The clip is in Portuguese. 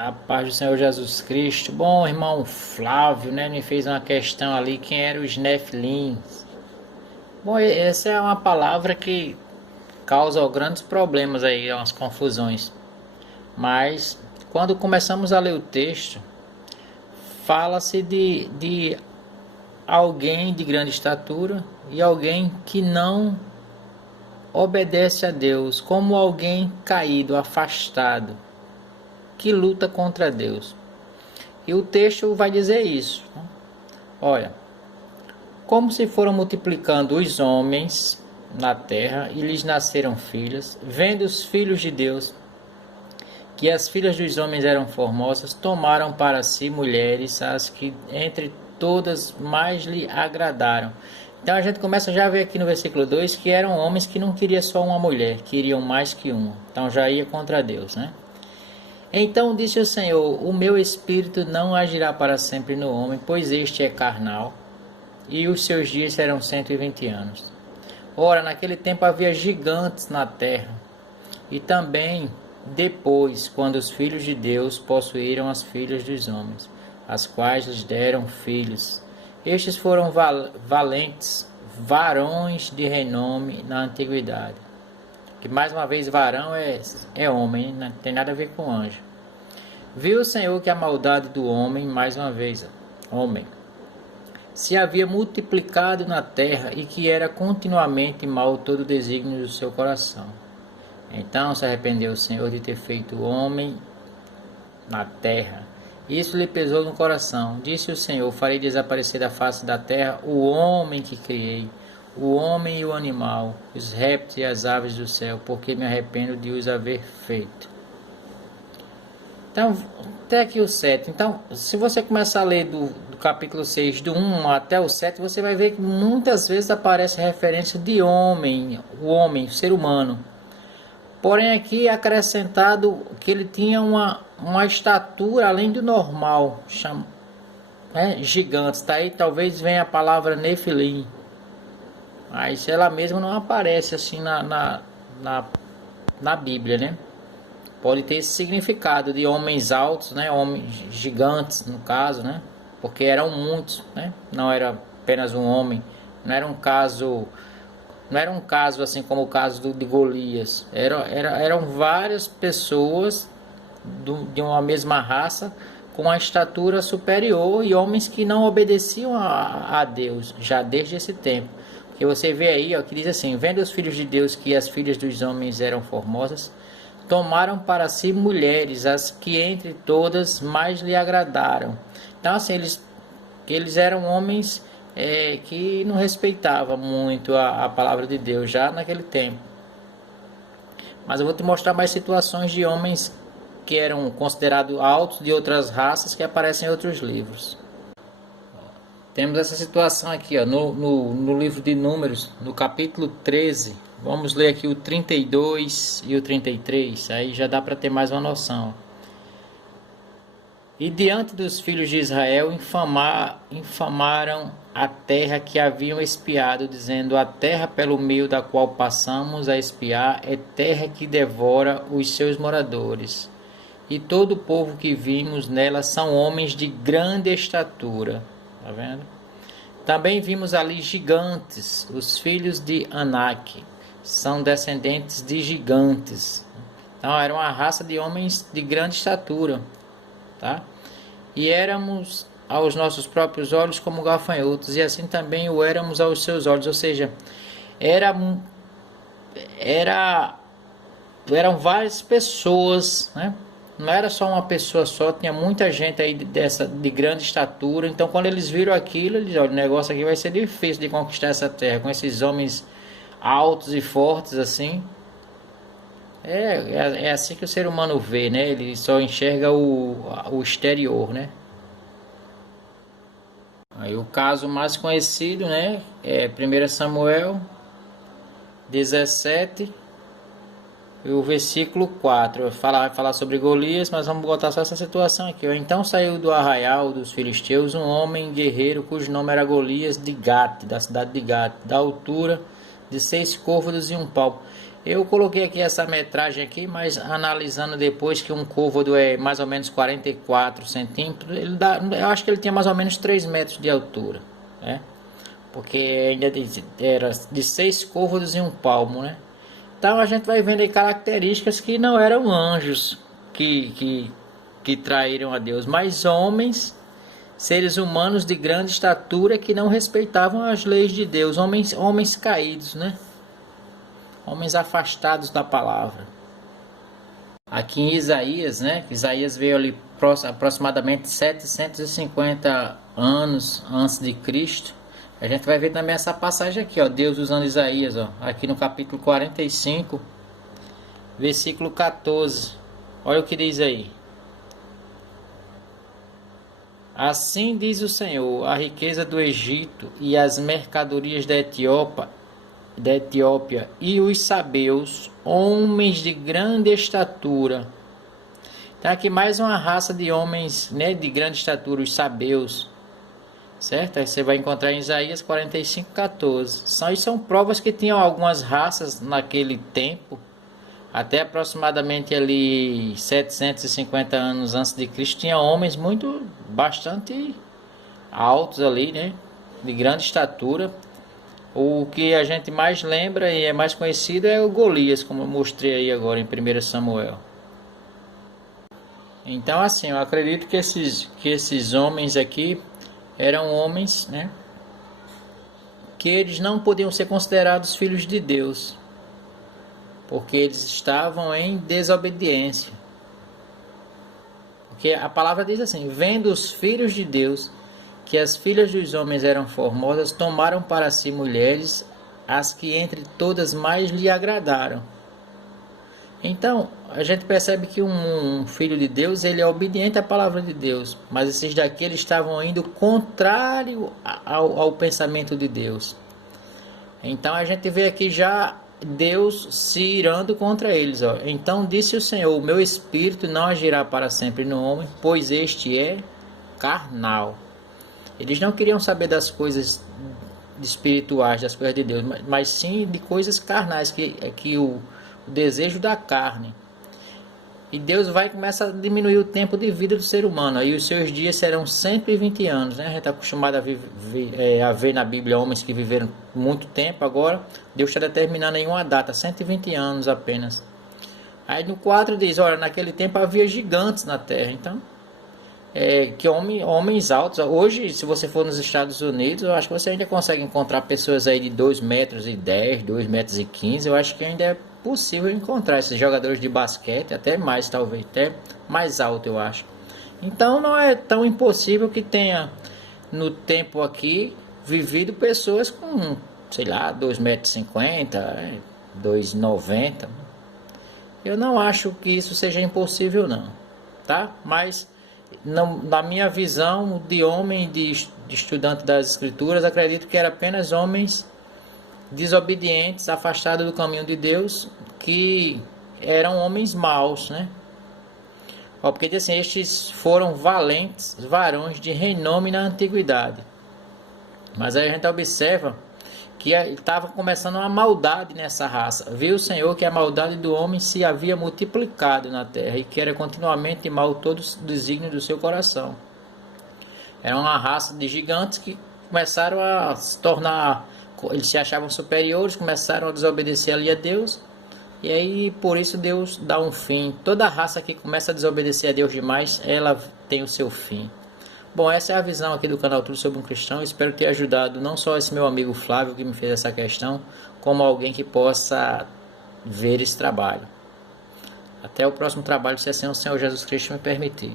A paz do Senhor Jesus Cristo. Bom, irmão Flávio, né, me fez uma questão ali, quem eram os Nefilins. Bom, essa é uma palavra que causa grandes problemas aí, umas confusões. Mas, quando começamos a ler o texto, fala-se de alguém de grande estatura e alguém que não obedece a Deus, como alguém caído, afastado, que luta contra Deus. E o texto vai dizer isso. Olha, como se foram multiplicando os homens na terra e lhes nasceram filhas, vendo os filhos de Deus que as filhas dos homens eram formosas, tomaram para si mulheres, as que entre todas mais lhe agradaram. Então a gente começa já a ver aqui no versículo 2 que eram homens que não queriam só uma mulher, queriam mais que uma. Então já ia contra Deus, né? Então disse o Senhor: o meu espírito não agirá para sempre no homem, pois este é carnal, e os seus dias serão 120 anos. Ora, naquele tempo havia gigantes na terra, e também depois, quando os filhos de Deus possuíram as filhas dos homens, as quais lhes deram filhos. Estes foram valentes, varões de renome na antiguidade. Que mais uma vez varão é homem, não tem nada a ver com anjo. Viu o Senhor que a maldade do homem, mais uma vez, homem, se havia multiplicado na terra e que era continuamente mal todo o desígnio do seu coração. Então se arrependeu o Senhor de ter feito o homem na terra. Isso lhe pesou no coração. Disse o Senhor: farei desaparecer da face da terra o homem que criei, o homem e o animal, os répteis e as aves do céu, porque me arrependo de os haver feito. Então, até aqui o 7. Então, se você começar a ler do capítulo 6, do 1 até o 7, você vai ver que muitas vezes aparece referência de homem, o homem, o ser humano. Porém, aqui é acrescentado que ele tinha uma estatura além do normal, gigante. Tá aí, talvez venha a palavra Nefilim, mas ela mesma não aparece assim na Bíblia, né? Pode ter esse significado de homens altos, né? Homens gigantes, no caso, né? Porque eram muitos, né? Não era apenas um homem, não era um caso assim como o caso de Golias. Eram várias pessoas de uma mesma raça com uma estatura superior e homens que não obedeciam a Deus já desde esse tempo. Porque você vê aí, ó, que diz assim: vendo os filhos de Deus que as filhas dos homens eram formosas, tomaram para si mulheres, as que entre todas mais lhe agradaram. Então assim, eles eram homens que não respeitava muito a palavra de Deus já naquele tempo. Mas eu vou te mostrar mais situações de homens que eram considerados altos de outras raças que aparecem em outros livros. Temos essa situação aqui, ó, no livro de Números, no capítulo 13. Vamos ler aqui o 32 e o 33, aí já dá para ter mais uma noção. E diante dos filhos de Israel infamaram a terra que haviam espiado, dizendo: a terra pelo meio da qual passamos a espiar é terra que devora os seus moradores. E todo o povo que vimos nela são homens de grande estatura. Tá vendo? Também vimos ali gigantes, os filhos de Anak, são descendentes de gigantes. Então era uma raça de homens de grande estatura, tá? E éramos aos nossos próprios olhos como gafanhotos, e assim também o éramos aos seus olhos. Ou seja, eram várias pessoas, né? Não era só uma pessoa só, tinha muita gente aí de grande estatura. Então quando eles viram aquilo, eles olha, o negócio aqui vai ser difícil de conquistar essa terra, com esses homens altos e fortes assim. É assim que o ser humano vê, né? Ele só enxerga o exterior, né? Aí o caso mais conhecido, né? É 1 Samuel 17, e o versículo 4. Vai falar sobre Golias, mas vamos botar só essa situação aqui. Então saiu do arraial dos filisteus um homem guerreiro cujo nome era Golias de Gate, da cidade de Gate, da altura de 6 côvados e um palmo. Eu coloquei aqui essa metragem aqui, mas analisando depois que um côvado é mais ou menos 44 centímetros, ele dá, eu acho que ele tinha mais ou menos 3 metros de altura, né? Porque ainda era de 6 côvados e um palmo, né? Então a gente vai vendo aí características que não eram anjos que traíram a Deus, mas homens, seres humanos de grande estatura que não respeitavam as leis de Deus, homens caídos, né? Homens afastados da palavra. Aqui em Isaías, né? Isaías veio ali aproximadamente 750 anos antes de Cristo. A gente vai ver também essa passagem aqui, ó, Deus usando Isaías, ó, aqui no capítulo 45, versículo 14. Olha o que diz aí. Assim diz o Senhor, a riqueza do Egito e as mercadorias da Etiópia e os sabeus, homens de grande estatura. Então aqui mais uma raça de homens, né, de grande estatura, os sabeus. Certo? Aí você vai encontrar em Isaías 45:14. São provas que tinham algumas raças naquele tempo, até aproximadamente ali 750 anos antes de Cristo, tinha homens bastante altos ali, né? De grande estatura. O que a gente mais lembra e é mais conhecido é o Golias, como eu mostrei aí agora em 1 Samuel. Então assim, eu acredito que esses homens aqui eram homens, né, que eles não podiam ser considerados filhos de Deus, porque eles estavam em desobediência. Porque a palavra diz assim: vendo os filhos de Deus que as filhas dos homens eram formosas, tomaram para si mulheres, as que entre todas mais lhe agradaram. Então, a gente percebe que um filho de Deus, ele é obediente à palavra de Deus, mas esses daqui eles estavam indo contrário ao pensamento de Deus. Então a gente vê aqui já Deus se irando contra eles, ó. Então disse o Senhor: o meu espírito não agirá para sempre no homem, pois este é carnal. Eles não queriam saber das coisas espirituais, das coisas de Deus, mas sim de coisas carnais, que o desejo da carne. E Deus vai começar a diminuir o tempo de vida do ser humano. Aí os seus dias serão 120 anos, né? A gente está acostumado a ver na Bíblia homens que viveram muito tempo. Agora Deus está determinando em uma data, 120 anos apenas. Aí no 4 diz: olha, naquele tempo havia gigantes na terra. Então que homens altos. Hoje, se você for nos Estados Unidos, eu acho que você ainda consegue encontrar pessoas aí de 2,10 metros, 2,15 metros. Eu acho que ainda é possível encontrar esses jogadores de basquete, até mais, talvez, até mais alto, eu acho. Então não é tão impossível que tenha no tempo aqui vivido pessoas com, sei lá, 2,50 metros, 2,90. Eu não acho que isso seja impossível, não, tá? Mas na minha visão de homem, de estudante das escrituras, acredito que eram apenas homens desobedientes, afastados do caminho de Deus, que eram homens maus, né? Porque assim, estes foram valentes varões de renome na antiguidade. Mas aí a gente observa que estava começando uma maldade nessa raça. Viu o Senhor que a maldade do homem se havia multiplicado na terra, e que era continuamente mal todos os desígnios do seu coração. Era uma raça de gigantes que começaram a se tornar, eles se achavam superiores, começaram a desobedecer ali a Deus, e aí por isso Deus dá um fim. Toda raça que começa a desobedecer a Deus demais, ela tem o seu fim. Bom, essa é a visão aqui do canal Tudo Sobre um Cristão. Espero ter ajudado não só esse meu amigo Flávio que me fez essa questão, como alguém que possa ver esse trabalho. Até o próximo trabalho, se assim o Senhor Jesus Cristo me permitir.